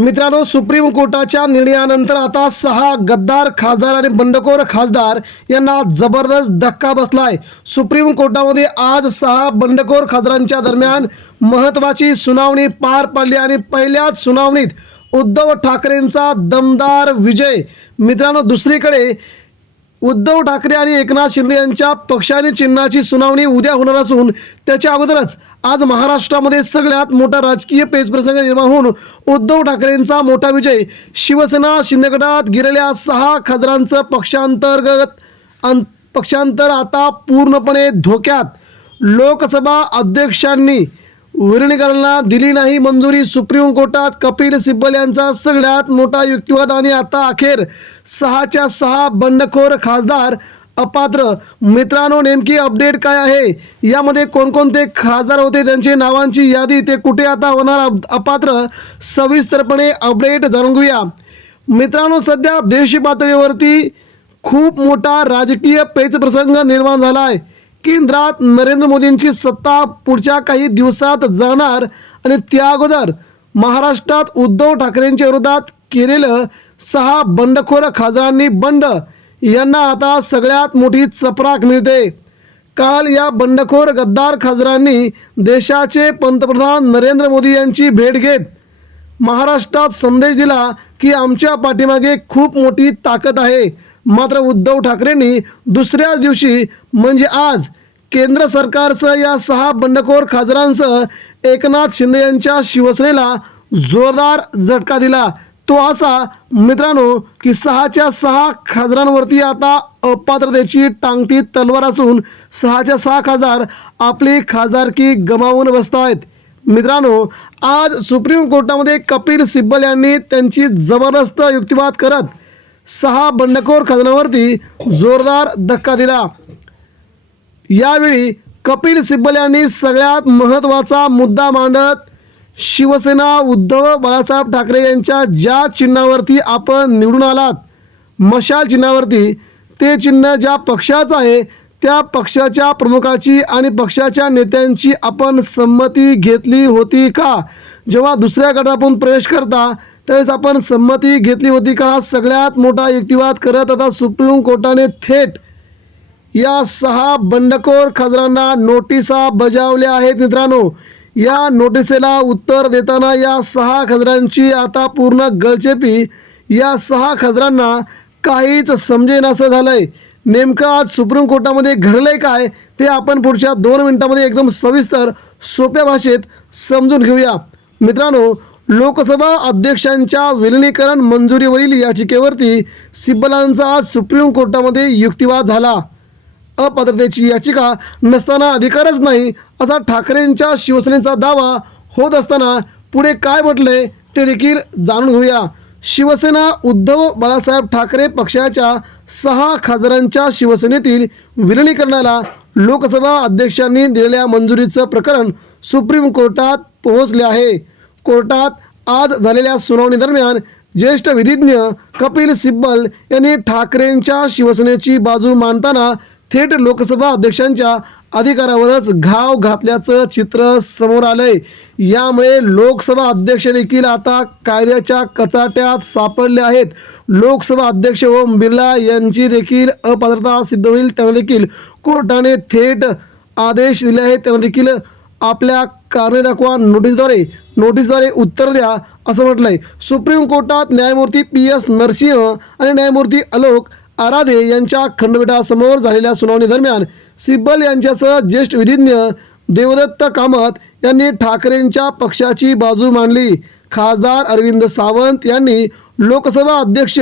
मित्रांनो, सुप्रीम कोर्टाच्या निर्णयानंतर आता 6 गद्दार खासदार आणि बंडखोर खासदार यांना जबरदस्त धक्का बसलाय। सुप्रीम कोर्टामध्ये आज 6 बंडखोर खासदारांच्या दरम्यान महत्त्वाची सुनावणी पार पडली आणि पहिल्याच सुनावणीत उद्धव ठाकरेंचा दमदार विजय। मित्रांनो, दुसरीकडे उद्धव ठाकरे आणि एकनाथ शिंदे यांच्या पक्ष आणि चिन्हाची सुनावणी उद्या होणार असून त्याच्या अगोदरच आज महाराष्ट्रामध्ये सगळ्यात मोठा राजकीय पेचप्रसंग निर्माण होऊन उद्धव ठाकरेंचा मोठा विजय। शिवसेना शिंदे गटात गेलेल्या 6 खासदारांचं पक्षांतर आता पूर्णपणे धोक्यात। लोकसभा अध्यक्षांनी विलीनीकरणाला दिली नाही मंजुरी। सुप्रीम कोर्टात कपिल सिब्बल यांचा सगळ्यात मोठा युक्तिवाद आणि आता अखेर 6च्या 6 बंडखोर खासदार अपात्र। मित्रांनो, नेमकी अपडेट काय आहे, यामध्ये कोणकोणते खासदार होते, त्यांची नावांची यादी, ते कुठे आता होणार अपात्र, सविस्तरपणे अपडेट जाणून घेऊया। मित्रांनो, सध्या देश पातळीवरती खूप मोठा राजकीय पेचप्रसंग निर्माण झाला आहे। केंद्रात नरेंद्र मोदींची सत्ता पुढच्या काही दिवसात जाणार आणि त्या अगोदर महाराष्ट्रात उद्धव ठाकरेंच्या विरोधात केलेलं 6 बंडखोर खासदारांनी बंड यांना आता सगळ्यात मोठी चपराक मिळते। काल या बंडखोर गद्दार खासदारांनी देशाचे पंतप्रधान नरेंद्र मोदी यांची भेट घेत महाराष्ट्रात संदेश दिला की आमच्या पाठीमागे खूप मोठी ताकद आहे। मात्र उद्धव ठाकरेंनी दुसऱ्याच दिवशी म्हणजे आज केंद्र सरकारसह या 6 बंडखोर खासदारांसह एकनाथ शिंदे यांच्या शिवसेनेला जोरदार झटका दिला। तो असा मित्रांनो की 6च्या 6 खासदारांवरती आता अपात्रतेची टांगती तलवार असून 6च्या 6 खासदार आपली खासदारकी गमावून बसतायत। मित्रांनो, आज सुप्रीम कोर्टामध्ये कपिल सिब्बल यांनी त्यांची जबरदस्त युक्तिवाद करत 6 बंडखोर खासदारांवरती जोरदार धक्का दिला। यावेळी कपिल सिब्बल यांनी सगळ्यात महत्त्वाचा मुद्दा मांडत शिवसेना उद्धव बाळासाहेब ठाकरे यांच्या ज्या चिन्हावरती आपण निवडून आलात, मशाल चिन्हावरती, ते चिन्ह ज्या पक्षाचं आहे त्या पक्षाच्या प्रमुखाची आणि पक्षाच्या नेत्यांची आपण संमती घेतली होती का? जेव्हा दुसऱ्या गटात आपण प्रवेश करता त्यावेळेस आपण संमती घेतली होती का? हा सगळ्यात मोठा युक्तिवाद करत आता सुप्रीम कोर्टाने थेट या 6 बंडखोर खासदारांना नोटिसा बजावल्या आहेत। मित्रांनो, या नोटिसेला उत्तर देताना या 6 खासदारांची आता पूर्ण गळचेपी, या 6 खासदारांना काहीच समजेनासं झालंय। नेमकं आज सुप्रीम कोर्टामध्ये घडलंय काय ते आपण पुढच्या 2 मिनिटांमध्ये एकदम सविस्तर सोप्या भाषेत समजून घेऊया। मित्रांनो, लोकसभा अध्यक्षांच्या विलीनीकरण मंजुरीवरील याचिकेवरती सिब्बलांचा आज सुप्रीम कोर्टामध्ये युक्तिवाद झाला। अपात्रतेची याचिका नसताना अधिकारच नाही असा ठाकरेंच्या शिवसेनेचा दावा होत असताना पुढे काय म्हटलंय ते देखील जाणून घेऊया। शिवसेना उद्धव बाळासाहेब ठाकरे पक्षाच्या 6 खासदारांच्या शिवसेनेतील विलीनीकरणाला लोकसभा अध्यक्षांनी दिलेल्या मंजुरीचं प्रकरण सुप्रीम कोर्टात पोहोचले आहे। कोर्टात आज झालेल्या सुनावणी दरम्यान ज्येष्ठ विधिज्ञ कपिल सिब्बल यांनी ठाकरेंच्या शिवसेनेची बाजू मांडताना थेट लोकसभा अध्यक्षांच्या अधिकारावरच घाव घातल्याचं चित्र समोर आलंय। यामुळे लोकसभा अध्यक्ष देखील आता कायद्याच्या कचाट्यात सापडले आहेत। लोकसभा अध्यक्ष ओम बिर्ला यांची देखील अपात्रता सिद्ध होईल, त्यांना देखील कोर्टाने थेट आदेश दिले आहेत। त्यांना देखील आपल्या कारणे दाखवा नोटीसद्वारे उत्तर द्या असं म्हटलंय। सुप्रीम कोर्टात न्यायमूर्ती PS नरसिंह आणि न्यायमूर्ती अलोक आराधे यांच्या खंडपीठासमोर झालेल्या सुनावणी दरम्यान सिब्बल यांच्यासह ज्येष्ठ विधिज्ञ देवदत्त कामत यांनी ठाकरेंच्या पक्षाची बाजू मांडली। खासदार अरविंद सावंत यांनी लोकसभा अध्यक्ष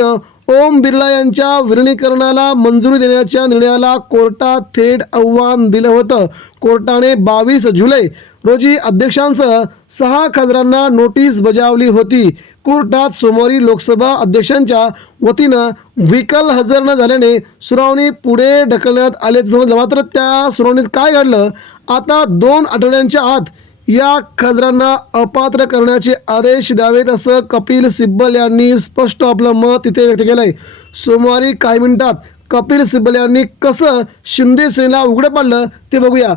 ओम बिर्ला यांच्या विलीनीकरणाला मंजुरी देण्याच्या निर्णयाला कोर्टात थेट आव्हान दिलं होतं। कोर्टाने 22 जुलै रोजी अध्यक्षांसह 6 खासदारांना नोटीस बजावली होती। कोर्टात सोमवारी लोकसभा अध्यक्षांच्या वतीनं विकल हजर न झाल्याने सुनावणी पुढे ढकलण्यात आल्याचं समजलं। मात्र त्या सुनावणीत काय घडलं, आता 2 आठवड्यांच्या आत या खासदारांना अपात्र करण्याचे आदेश द्यावेत असं कपिल सिब्बल यांनी स्पष्ट आपलं मत तिथे व्यक्त केलं आहे। सोमवारी काही मिनिटात कपिल सिब्बल यांनी कसं शिंदे सेनेला उघडं पाडलं ते बघूया।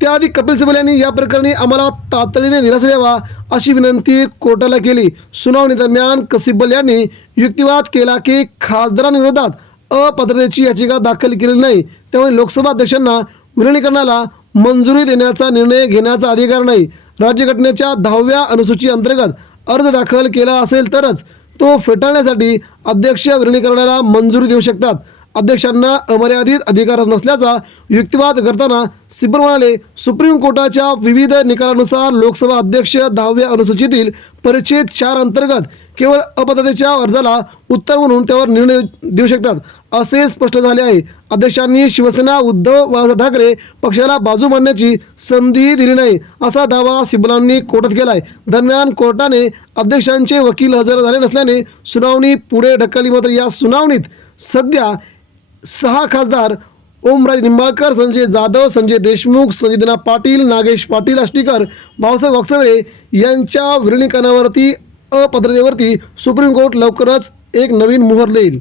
त्याआधी कपिल सिब्बल यांनी या प्रकरणी आम्हाला तातडीने दिलासा द्यावा अशी विनंती कोर्टाला केली. सुनावणी दरम्यान सिब्बल यांनी युक्तिवाद केला की खासदारांविरोधात अपात्रतेची याचिका दाखल केलेली नाही, त्यामुळे लोकसभा अध्यक्षांना विलिनीकरणाला मंजुरी देण्याचा निर्णय घेण्याचा अधिकार नाही. राज्यघटनेच्या 10व्या अनुसूची अंतर्गत अर्ज दाखल केला असेल तरच तो फेटाळण्यासाठी अध्यक्ष विलिनीकरणाला मंजुरी देऊ शकतात. अध्यक्षांना अमर्यादित अधिकार नसल्याचा युक्तिवाद करताना सिब्बल म्हणाले, सुप्रीम कोर्टाच्या विविध निकालानुसार लोकसभा अध्यक्ष 10व्या अनुसूचीतील परिच्छेद 4 अंतर्गत केवळ अपात्रतेच्या अर्जाला उत्तर म्हणून त्यावर निर्णय देऊ शकतात असे स्पष्ट झाले आहे. अध्यक्षांनी शिवसेना उद्धव बाळासाहेब ठाकरे पक्षाला बाजू मांडण्याची संधीही दिली नाही असा दावा सिब्बलांनी कोर्टात केला आहे. दरम्यान कोर्टाने अध्यक्षांचे वकील हजर झाले नसल्याने सुनावणी पुढे ढकलली. मात्र या सुनावणीत सध्या 6 खासदार ओमराजे निंबाळकर, संजय जाधव, संजय देशमुख, संजय पाटील, नागेश पाटील आष्टीकर, भाऊसाहेब वागचौरे यांच्या विलिनीकरणावरती अपात्रतेवरती सुप्रीम कोर्ट लवकरच एक नवीन मोहर देईल.